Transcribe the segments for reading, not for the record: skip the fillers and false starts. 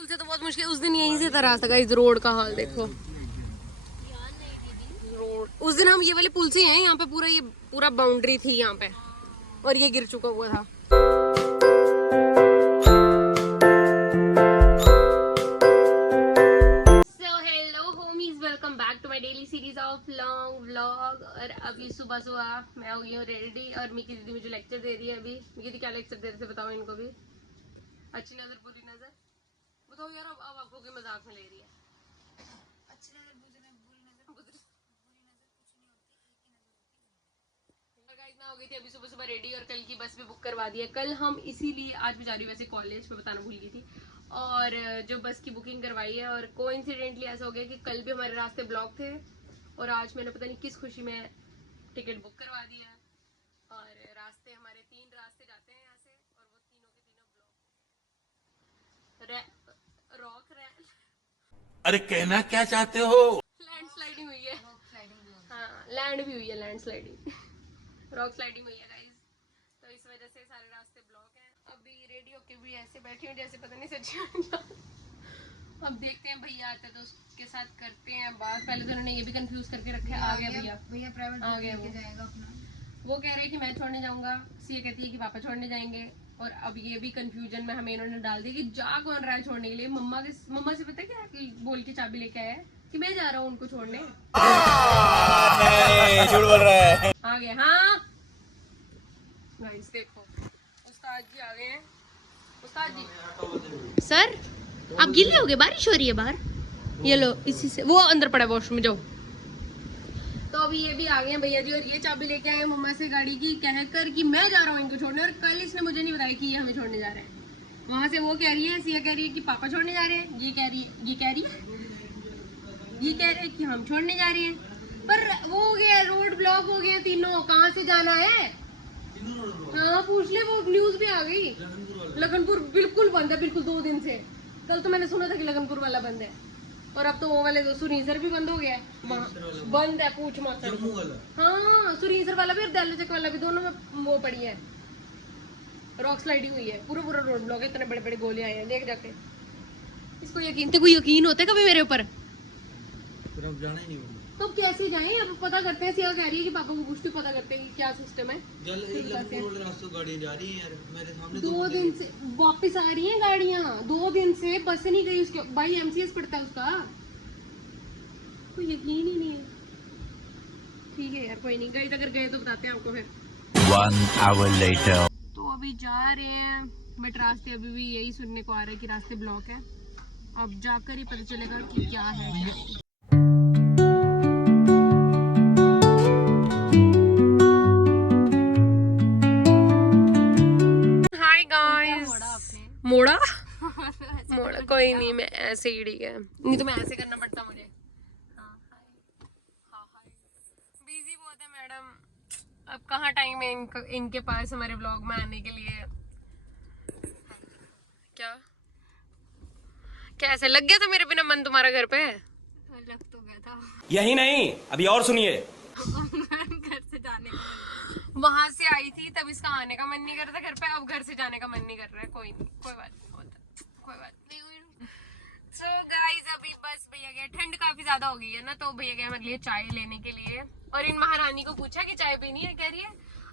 पुल से तो बहुत मुश्किल, उस दिन यहीं से था रास्ता का। इस रोड का हाल देखो, रोड उस दिन हम ये वाले पुल से हैं, यहाँ पे पूरा ये पूरा बाउंड्री थी यहाँ पे, और ये गिर चुका हुआ था। Welcome back to my daily series of long vlog. और अभी सुबह सुबह मैं हो गई हूँ रेडी, और मिकी दीदी मुझे लेक्चर दे रही है। अभी मिकी दीदी क्या लेक्चर दे रहे थे बताओ इनको भी। अच्छी नजर बुरी नजर बताओ यार, अब आपको की मजाक में ले रही है। अच्छी नजर बुरी नजर कुछ नहीं होती, इतना हो गई थी अभी सुबह सुबह रेडी, और कल की बस भी बुक करवा दी है। कल हम इसीलिए आज भी जा रही हूँ वैसे कॉलेज पे, बताना भूल गई थी, और जो बस की बुकिंग करवाई है। और कोइंसिडेंटली ऐसा हो गया कि कल भी हमारे रास्ते ब्लॉक थे, और आज मैंने पता नहीं किस खुशी में टिकट बुक करवा दी है। और रास्ते हमारे 3 रास्ते जाते हैं यहाँ से, और वो तीनों के तीनों ब्लॉक। रॉक रैल, अरे कहना क्या चाहते हो? लैंडस्लाइडिंग हुई है। हाँ, लैंड भी हुई है, लैंडस्लाइडिंग रॉक स्लाइडिंग हुई है गाइस, तो इस वजह से सारे रास्ते ब्लॉक हैं। अभी रेडी होके भी ऐसे बैठी हूँ जैसे पता नहीं सच्ची। अब देखते हैं भैया आते तो उसके साथ करते हैं बात। पहले तो उन्होंने ये भी कंफ्यूज करके रखा है। आ गया भैया प्राइवेट आ गया, जाएगा अपना। वो कह रहे हैं कि मैं छोड़ने जाऊंगा, सिया कहती है कि पापा छोड़ने जाएंगे। और अब ये भी कंफ्यूजन में हमें इन्होंने डाल दिया कि जा कौन रहा है छोड़ने के लिए। मम्मा से पता है क्या कि बोल के चाबी लेके आया है कि मैं जा रहा हूँ उनको छोड़ने। झूठ बोल रहा है। आ गया। हाँ गाइस देखो, उस्ताद जी आ गए हैं। उस्ताद जी सर आप गिल्ले हो गए, बारिश हो रही है बाहर, ये लो इसी से। वो अंदर पड़ा है वॉशरूम में, जाओ। तो अभी ये भी आ गए हैं भैया जी, और ये चाबी लेके आए हैं मम्मा से गाड़ी की, कह कर कि मैं जा रहा हूँ इनको छोड़ने। और कल इसने मुझे नहीं बताया कि ये हमें छोड़ने जा रहे हैं। वहां से वो कह रही है, सिया कह रही है कि पापा छोड़ने जा रहे हैं, ये कह रही है कि हम छोड़ने जा रहे हैं। पर वो हो गया, रोड ब्लॉक हो गए तीनों, कहाँ से जाना है? हाँ पूछ ले, वो न्यूज भी आ गई। लखनपुर बिल्कुल बंद है, बिल्कुल 2 दिन से। कल तो मैंने सुना था कि लखनपुर वाला बंद है, और अब तो वो वाले सुरीसर भी बंद हो गया है। बंद है, पूछ मत। हाँ सुरीसर वाला भी और दिल्ली वाला भी, दोनों में वो पड़ी है, रॉक स्लाइडिंग हुई है। पूरा रोड ब्लॉक है, इतने बड़े बड़े गोले आए हैं, देख जाके। इसको यकीन होता है कभी मेरे ऊपर? तो कैसे जाएं? अब पता करते हैं। सिया कह रही है कि पापा को पूछते पता करते हैं कि क्या सिस्टम है। गाड़ियां जा रही है यार मेरे सामने। 2 दिन से वापस आ रही हैं गाड़ियां, 2 दिन से बस नहीं गई उसके। भाई एमसीएस पड़ता है उसका, कोई यकीन ही नहीं है। ठीक है यार कोई नहीं, गए अगर गए तो बताते हैं आपको फिर। 1 hour later. तो अभी जा रहे हैं, बट रास्ते अभी भी यही सुनने को आ रहा है कि रास्ते ब्लॉक है। अब जाकर ही पता चलेगा कि क्या है। मोड़ा मोड़ा कोई नहीं, मैं ऐसे ही ठीक है, नहीं तो मैं ऐसे करना पड़ता मुझे। बिजी बहुत है मैडम, अब कहाँ टाइम है इनके पास हमारे व्लॉग में आने के लिए। क्या ऐसे लग गया था मेरे बिना मन तुम्हारा घर पे? लग तो गया था। यही नहीं, अभी और सुनिए। घर से जाने का वहां से आई थी तब इसका आने का मन नहीं कर रहा था घर पे, अब घर से जाने का मन नहीं कर रहा है। कोई नहीं, कोई बात नहीं। सो गाइस अभी बस भैया गया, ठंड काफी ज्यादा हो गई है ना, तो भैया गया हमारे लिए चाय लेने के लिए। और इन महारानी को पूछा कि चाय पीनी है, कह रही है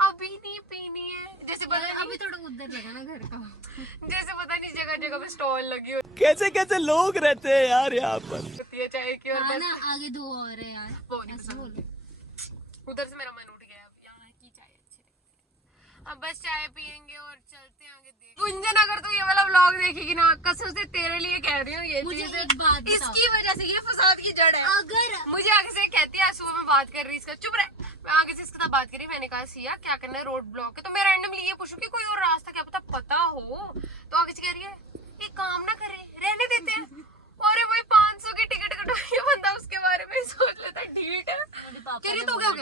अभी नहीं पीनी है। जैसे पता अभी थोड़ा उधर लगा ना घर का, जैसे पता नहीं जगह जगह पे स्टॉल लगी हो। कैसे लोग रहते हैं यार यहाँ पर। होती है चाय की, और बस ना आगे 2 और है यार, वो नहीं पसंद। उधर से मेरा मन उठ गया, अब यहाँ की चाय अच्छी लगती है। अब बस चाय पियेंगे और चलते हैं आगे। गुंजन अगर तू ये वाला व्लॉग देखेगी ना, कसम से तेरे लिए कह रही हूँ ये चीज, इसकी वजह से ये फसाद की जड़ है। अगर मुझे आगे से कहती है सुबह में बात कर रही इसका, चुप रहे, मैं आगे से इसके साथ बात करी। मैंने कहा सिया क्या करना है, रोड ब्लॉक है, तो मैं रैंडमली ये पूछूं कि कोई और रास्ता क्या पता हो, तो आगे से कह रही है ये काम ना करे, रहने देते हैं। अरे भाई 500 की टिकट कटवाई है बंदा, उसके बारे में सोच लेता ढीठ है। तो क्या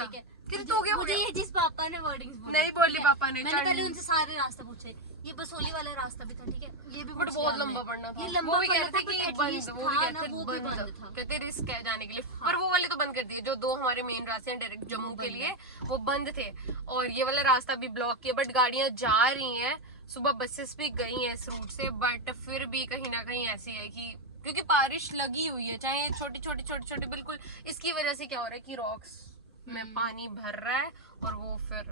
हो गया? मुझे ये चीज पापा ने वर्डिंग्स बोली नहीं बोली पापा ने। मैंने पहले उनसे सारे रास्ते पूछे, ये बसोली वाला रास्ता भी था, ठीक है, ये भी बट बहुत लंबा पड़ना था। ये लंबा भी कहते कि बंद, वो भी बंद था, कहते रिस्क है जाने के लिए। पर वो वाले तो बंद कर दिए, जो 2 हमारे मेन रास्ते हैं डायरेक्ट जम्मू के लिए, वो बंद थे। और ये वाला रास्ता भी ब्लॉक किया, बट गाड़ियां जा रही हैं। सुबह बसेस भी गई हैं इस रूट से, बट फिर भी कहीं ना कहीं ऐसी है कि क्योंकि बारिश लगी हुई है, चाहे छोटी छोटी छोटी छोटी बिल्कुल, इसकी वजह से क्या हो रहा है कि रॉक्स में पानी भर रहा है और वो फिर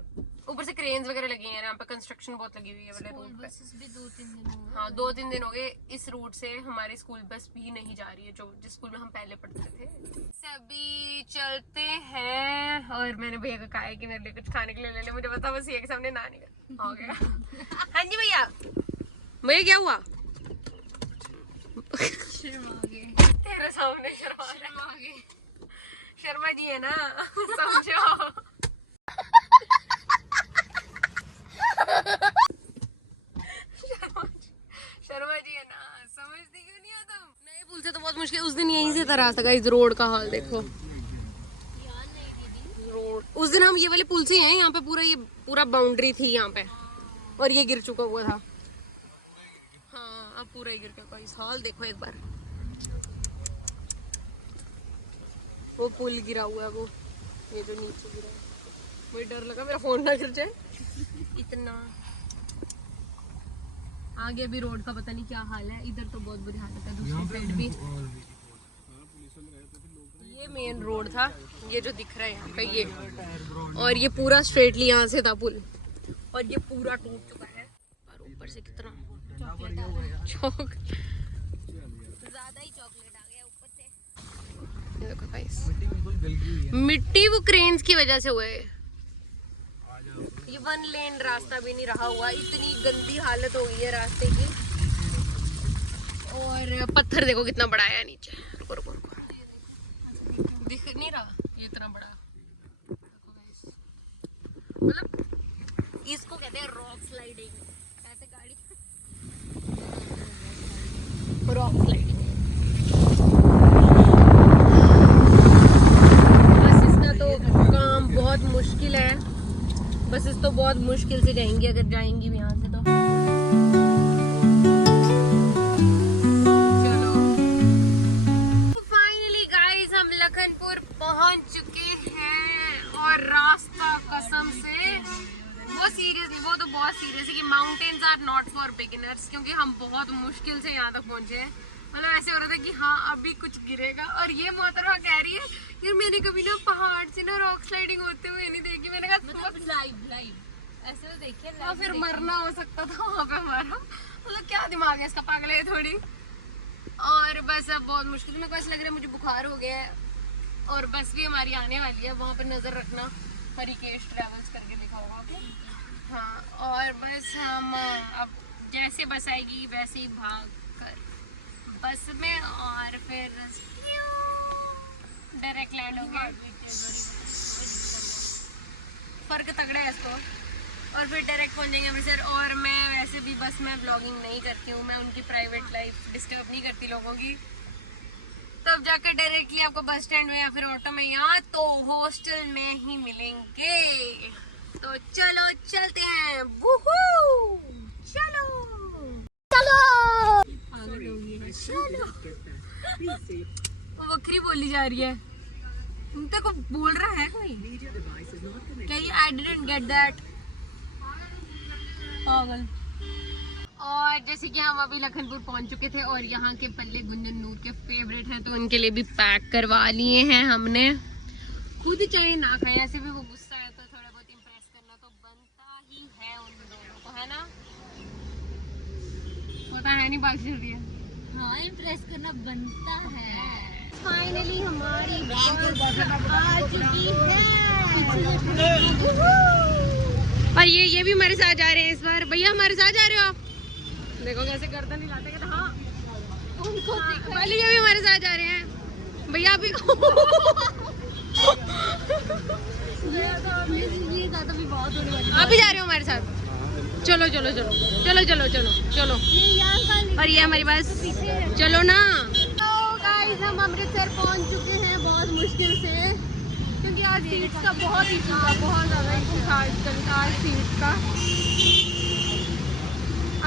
ऊपर से क्रेन्स वगैरह लगी हैं, यहाँ पे कंस्ट्रक्शन बहुत लगी हुई है वाले रूट पे। बसेस भी 2-3 दिन हो गए। हाँ 2-3 दिन हो गए। इस रूट से हमारी स्कूल बस भी नहीं जा रही है, जो जिस स्कूल में हम पहले पढ़ते थे। सभी चलते हैं और मैंने भैया को कहा है कि मेरे लिए कुछ खाने के लिए ले ले, मुझे पता बस ये के सामने ना निकल हो गया। हाँ जी भैया, भैया क्या हुआ? शर्मा गए। तेरे सामने शर्मा गए। शर्मा जी है ना, समझो। शर्मा जी है ना, समझती क्यों नहीं हो तुम? नए पुल से तो बहुत मुश्किल, उस दिन यहीं से था रास्ता का। इस रोड का हाल देखो, रोड उस दिन हम ये वाले पुल से हैं, यहाँ पे पूरा ये पूरा बाउंड्री थी यहाँ पे और ये गिर चुका हुआ था। हाँ अब पूरा ही गिर चुका। इस हाल देखो एक बार, वो पुल गिरा हुआ है, वो ये जो नीचे गिरा है। मुझे डर लगा मेरा फोन ना गिर जाए। इतना आगे भी रोड का पता नहीं क्या हाल है। इधर तो बहुत बुरी हालत है, दूसरी साइड भी। ये मेन रोड था, ये जो दिख रहा है यहाँ पे ये, और ये पूरा स्ट्रेटली यहाँ से था पुल, और ये पूरा टूट चुका है। और ऊपर से कितना चॉकलेट, ज्यादा ही चॉकलेट आ गया ऊपर से। ये देखो गाइस, मिट्टी वो क्रेन्स की वजह से हुए। ये 1 लेन रास्ता भी नहीं रहा हुआ, इतनी गंदी हालत हो गई है रास्ते की। और पत्थर देखो कितना बड़ा है नीचे। रुको रुको रुको, दिख नहीं रहा ये इतना बड़ा। मतलब इसको कहते हैं रॉक स्लाइडिंग। ऐसे गाड़ी रॉक स्लाइडिंग। बस इसका तो काम बहुत मुश्किल है, बसेस तो बहुत मुश्किल से जाएंगी, अगर जाएंगी भी यहाँ से तो। चलो फाइनली गाइस हम लखनपुर पहुंच चुके हैं, और रास्ता कसम से वो सीरियसली, वो तो बहुत सीरियस है कि mountains are not for beginners, क्योंकि हम बहुत मुश्किल से यहाँ तक पहुंचे हैं। मतलब ऐसे हो रहा था कि हाँ अभी कुछ गिरेगा, और ये मोहतरमा कह रही है यार मैंने कभी ना पहाड़ से ना रॉक स्लाइडिंग होते हुए नहीं देखी। मैंने कहा मतलब लाइव ऐसे तो देखिए, हाँ फिर मरना हो सकता था वहाँ पे हमारा। मतलब क्या दिमाग है इसका, पागल है थोड़ी। और बस अब बहुत मुश्किल, मेरे को ऐसा लग रहा है मुझे बुखार हो गया है, और बस भी हमारी आने वाली है, वहाँ पे नजर रखना, हरिकेश ट्रेवल्स करके लिखा होगा आपको। हाँ और बस हम अब जैसे बस आएगी वैसे ही भाग कर बस में, और फिर डायरेक्ट लैंड हो गया। फर्क तगड़ा है इसको, और फिर डायरेक्ट पहुंचेंगे अमृतसर। और मैं वैसे भी बस में ब्लॉगिंग नहीं करती हूँ, मैं उनकी प्राइवेट लाइफ डिस्टर्ब नहीं करती लोगों की। तब जाकर डायरेक्टली आपको बस स्टैंड में या फिर ऑटो में या तो हॉस्टल में ही मिलेंगे। तो चलो चलते हैं, वूहू चलो चलो चलो। बकरी बोली जा रही है, तुमसे को बोल रहा है कोई? कहीं आई डिडंट गेट दैट, पागल। और जैसे कि हम अभी लखनपुर पहुंच चुके थे, और यहाँ के पल्ले गुंजन नूर के फेवरेट हैं, तो उनके लिए भी पैक करवा लिए हैं हमने। खुद चाहे ना खाए, ऐसे भी वो गुस्सा है तो थोड़ा बहुत इम्प्रेस करना तो बनता ही है उन दोनों को, है ना? पता है नहीं बात चल रही है। हाँ इम्प्रेस करना बनता है। फाइनली हमारी बस आ चुकी है, और ये भी हमारे साथ जा रहे हैं इस बार। भैया हमारे साथ जा रहे हो आप? देखो कैसे गर्दन हिलाते हैं। हाँ उनको पहले ये भी हमारे साथ जा रहे हैं। भैया अभी ये ज्यादा भी बहुत होने वाली। आप भी जा रहे हो हमारे साथ? चलो चलो चलो चलो चलो चलो चलो। और ये हमारी बस, चलो ना। तो गाइस हम अमृतसर पहुंच चुके हैं बहुत मुश्किल से, क्योंकि आज सीट का बहुत इशू था, बहुत ज़्यादा इशू था आजकल आज सीट का।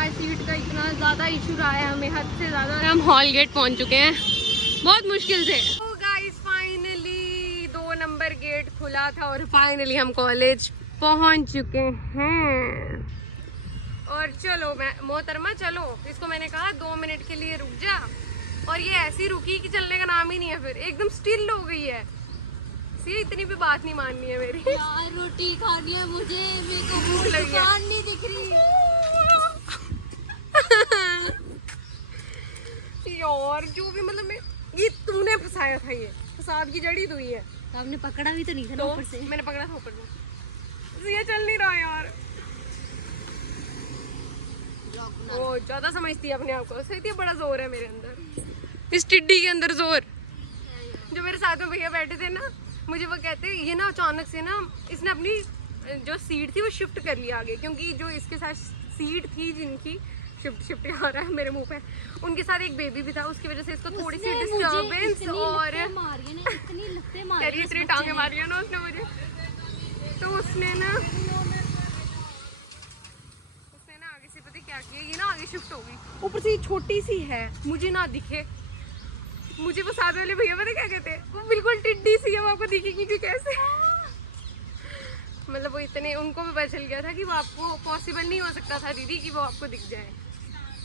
आज सीट का इतना ज़्यादा इशू रहा है हमें, हद से ज़्यादा। हम हॉल गेट पहुंच चुके हैं बहुत मुश्किल से। तो गाइस फाइनली 2 नंबर गेट खुला था, और फाइनली हम कॉलेज पहुंच चुके हैं। और चलो मैं मोहतरमा चलो, इसको मैंने कहा 2 मिनट के लिए रुक जा, और ये ऐसी रुकी कि चलने का नाम ही नहीं है, फिर एकदम स्टिल हो गई है। सी इतनी भी बात नहीं माननी है मेरी। यार रोटी खानी है मुझे, मेरे को भूख लगी है। दुकान नहीं दिख रही। यार जो भी मतलब मैं, ये तूने फंसाया था, ये फसाद की जड़ी तू ही है। तो आपने पकड़ा भी तो नहीं था ना तो ऊपर से। मैंने पकड़ा था ऊपर से, ये चल नहीं रहा यार। वो ज्यादा समझती है अपने आप को, सही बड़ा जोर है मेरे अंदर, इस टिड्डी के अंदर जोर। जो मेरे साथ में भैया बैठे थे ना, मुझे वो कहते ये ना अचानक से ना इसने अपनी जो सीट थी वो शिफ्ट कर लिया आगे, क्योंकि जो इसके साथ सीट थी जिनकी शिफ्ट आ रहा है मेरे मुंह पे, उनके साथ एक बेबी भी था, उसकी वजह से इसको थोड़ी सी डिस्टर्बेंस और इतनी टांगे मारी है ना उसने मुझे, तो उसने ना आगे से पता क्या किया, ये ना आगे शिफ्ट हो गई, ऊपर से ये छोटी सी है, मुझे ना दिखे, मुझे वो साथ वाले भैया पता क्या कहते हैं, वो बिल्कुल टिड्डी सी है, वो आपको दिखेगी कि कैसे। मतलब वो इतने, उनको भी पता चल गया था कि वो आपको पॉसिबल नहीं हो सकता था दीदी कि वो आपको दिख जाए,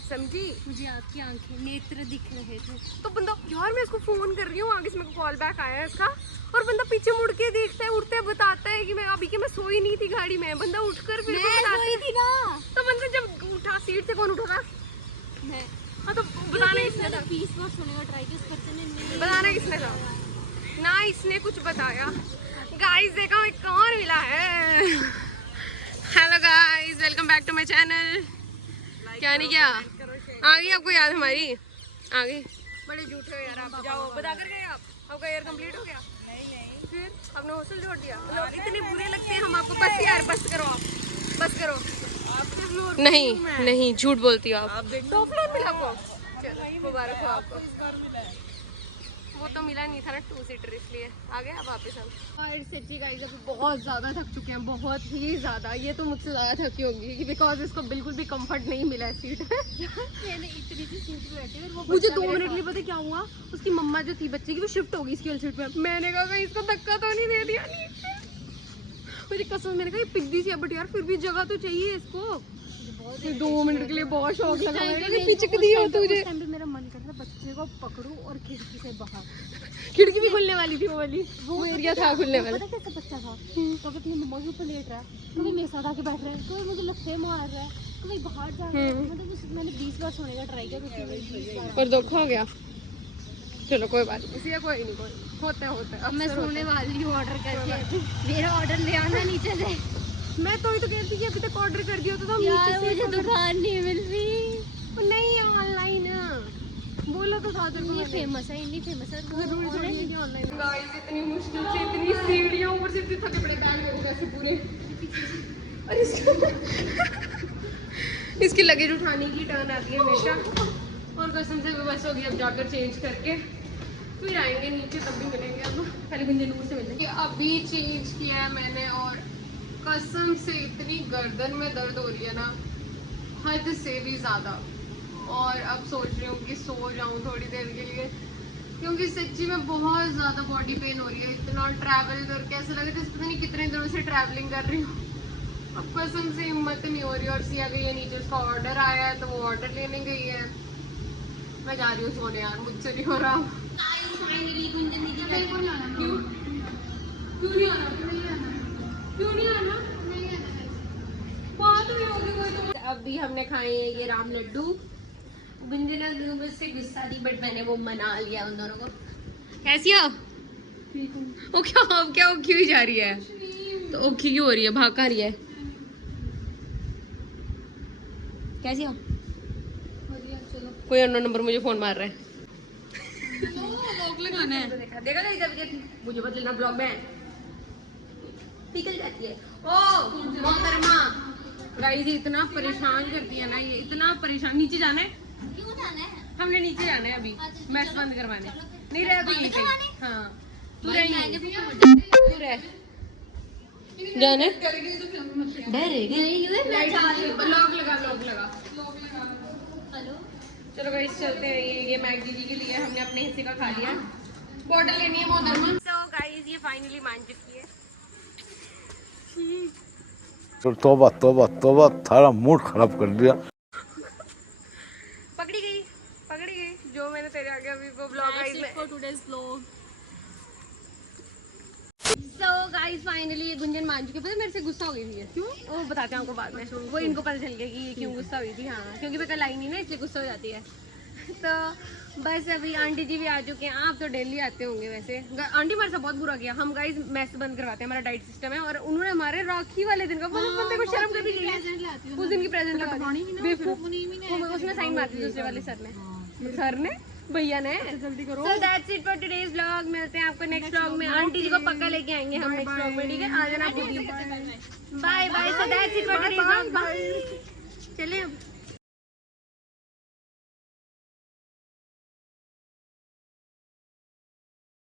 समझी। मुझे आपकी आंखें नेत्र दिख रहे थे। तो बंदा, यार मैं इसको फोन कर रही हूँ, आगे से मेरे को कॉल बैक आया है इसका, और बंदा पीछे मुड़ के देखता है, उठते बताता है कि मैं अभी के मैं सोई नहीं थी गाड़ी में, बंदा उठकर फिर सोई थी ना। तो बंदा जब उठा सीट से, कौन उठा था? मैं। हाँ तो बताना इसने था, 20 बार सोने का ट्राई किया, उस पर्सन ने नहीं बताना किसने था ना, इसने कुछ बताया। गाइस देखो एक कौन मिला है। Hello guys, welcome back to my channel. क्या नहीं क्या आ गई आपको याद हमारी? आ गई। बड़े झूठे हो यार आप, जाओ बता कर गए आप, आपका ईयर कंप्लीट हो गया? नहीं। फिर आपने हॉस्टल छोड़ दिया? लोग इतने बुरे लगते हैं हम आपको, बस यार बस करो आप, बस करो। नहीं नहीं झूठ बोलती हो आप। टॉप फ्लोर मिला आपको? चलो मुबारक हो आपको। वो तो मिला नहीं था ना 2 सीटर, इसलिए आ गए अब वापस हम। और सच्ची गाइस अभी बहुत ज़्यादा थक चुके हैं, बहुत ही ज़्यादा। ये तो मुझसे ज़्यादा थकी होगी कि बिकॉज इसको बिल्कुल भी कंफर्ट नहीं मिला है सीट में। मैंने इतनी सी सीट पे बैठी और वो मुझे 2 मिनट के लिए पता क्या हुआ, उसकी मम्मा जो थी बच्चे की वो शिफ्ट हो गई इसकी वाली सीट पे। मैंने कहा कहीं इसको धक्का तो नहीं दे दिया नीचे। मुझे कसम, मैंने कहा ये पिग्गी सी है, बट यार फिर भी जगह तो चाहिए इसको। 2 मिनट के लिए बहुत शौक लगा, पिचक दी हो तुझे। मेरा मन कर रहा बच्चे को पकड़ूं और खिड़की से बाहर, खिड़की भी खुलने वाली थी, वो वाली वो एरिया था खुलने वाला। पता कैसा बच्चा था, कभी अपनी मम्मा के ऊपर लेट रहा है, कभी मेरे साथ आके बैठ रहा है, कभी मुझे लत्ते मार रहा है, कभी बाहर जा रहा है। मतलब मैंने 20 बार सोने का ट्राई किया, पर धोखा हो गया। चलो कोई बात नहीं, इसी कोई नहीं, कोई होता है। अब मैं सोने वाली हूँ ऑर्डर करके, मेरा ऑर्डर ले आना नीचे से। मैं तो ही तो कहती कि अभी तक ऑर्डर कर दिया तो यार मुझे दुकान नहीं मिल रही। नहीं ऑनलाइन बोला तो था, ये फेमस है, इतनी फेमस है ऑनलाइन। गाइस इतनी मुश्किल से इतनी सीढ़ियां, ऊपर से इतने थके बड़े बैग हो गए पूरे, और इसकी लगेज उठाने की टर्न आती है हमेशा, और कसम से बस होगी अब जाकर चेंज करके फिर आएंगे नीचे, तब भी मिलेंगे। अब पहले गुंजनूर से मिलेंगे। अभी चेंज किया है मैंने, और कसम से इतनी गर्दन में दर्द हो रही है ना, हद से भी ज़्यादा, और अब सोच रही हूँ कि सो जाऊँ थोड़ी देर के लिए, क्योंकि सच्ची में बहुत ज़्यादा बॉडी पेन हो रही है। इतना ट्रैवल करके ऐसा लग रहा है पता नहीं कितने दिनों से ट्रैवलिंग कर रही हूँ, अब कसम से हिम्मत नहीं हो रही। और सिया गई है नीचे, उसका ऑर्डर आया है तो वो ऑर्डर लेने गई है, मैं जा रही हूँ सोने यार, मुझसे नहीं हो रहा। क्यों नहीं आना? अभी हमने खाए हैं ये राम लड्डू। गुंजना से गुस्सा थी, बट मैंने वो मना लिया उन दोनों को। कैसी हो? वो क्या वो क्यों ही जा रही है? तो ओखी क्यों हो रही है, भाग रही है? कैसी हो? कोई अननोन नंबर मुझे फोन मार रहा है। ब्लॉग लगाना है, देखा मुझे बदल लेना ब्लॉग में निकल जाती है। ओ मोहतरमा गाइस, ये इतना परेशान करती है ना, ये इतना परेशान। नीचे जाना है? क्यों जाना है? हमने नीचे जाना है अभी, मैच बंद करवाने। नहीं रह अभी यहीं पे। हाँ तू रह, जाना लगा। हेलो चलो गाइस चलते हैं। ये मैगी जी के लिए हमने अपने हिस्से का खा लिया, बॉटल लेनी है मोहतरमा। तो गाइस ये फाइनली मान चुकी है। तो तौबा तौबा तौबा, थारा मूड खराब कर दिया। पकड़ी गई जो मैंने तेरे आगे अभी वो ब्लॉग गाइस में। For today's vlog. So guys finally ये गुंजन मान चुकी है। पता है मेरे से गुस्सा हो गई थी ये। क्यों? वो बताते हैं आपको बाद में। वो इनको पता चल गया कि ये क्यों गुस्सा हुई थी। हाँ क्योंकि मैं कल आई नहीं ना, इसलिए गुस्सा हो जाती है। तो बस अभी आंटी जी भी आ चुके हैं। आप तो डेली आते होंगे वैसे। आंटी हमारे साथ बहुत बुरा किया। हम गाइस मैस बंद करवाते हैं, हमारा डाइट सिस्टम है, और उन्होंने हमारे राखी वाले दिन का बंदे को शर्म करनी चाहिए। उस दिन की प्रेजेंट लगा उसने साइन मार दी दूसरे वाले सर ने भैया ने। जल्दी करो। So that's it for today's vlog। मिलते हैं आपको नेक्स्ट व्लॉग में। आंटी जी को पक्का लेके आएंगे हम नेक्स्ट व्लॉग में, ठीक है? आ जाना। Bye bye. So that's it for today's vlog। चलिए अब